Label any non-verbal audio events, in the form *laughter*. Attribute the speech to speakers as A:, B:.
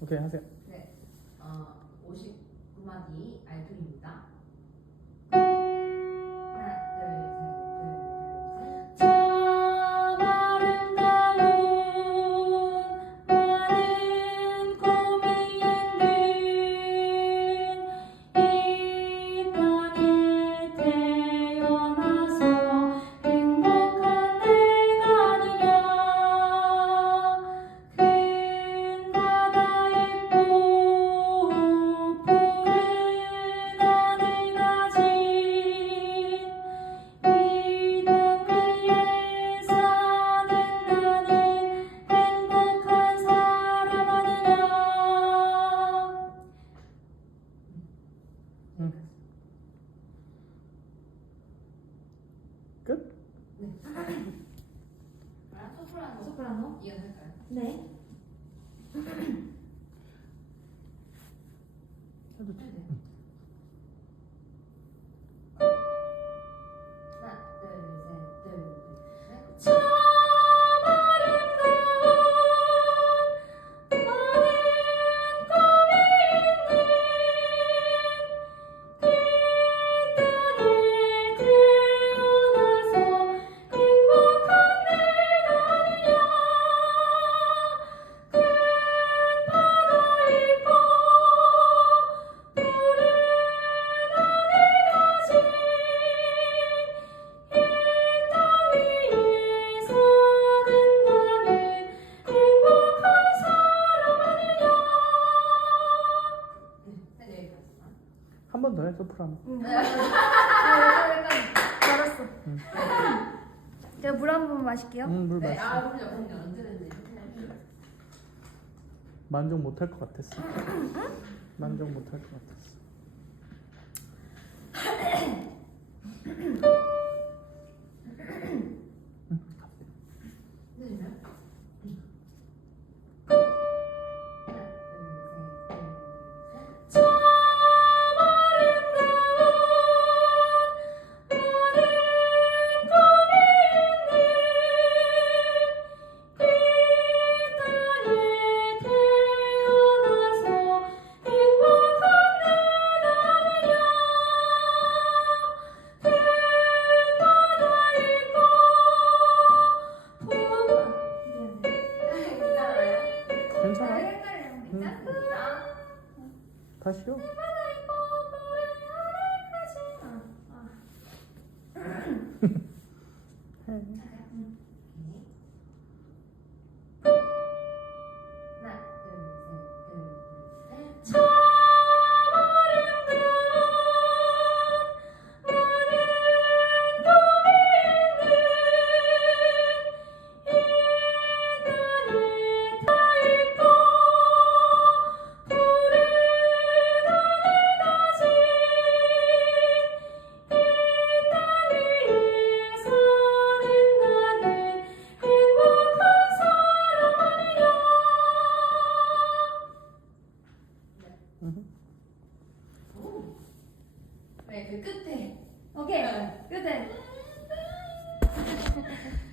A: 오케이 하세요.
B: 네. 어, 59마디 알토입니다.
A: 응. 끝?
B: 네. 소프라노.
C: 소프라노.
B: 이어할까요?
C: 네.
A: 해도 돼.
B: 네.
A: 그럼.
C: 응. *laughs*
B: 네,
C: 잘했어.
A: 응.
C: 제가 물 한 번만 마실게요.
A: 응, 물
B: 네,
A: 마시.
B: 아 그럼요 그럼요 언제든지
A: 만족 못 할 것 같았어. 만족 못 할 것 같았어. 다시요. *laughs*
B: 네, 그 끝에.
C: 오케이. 끝에. *laughs*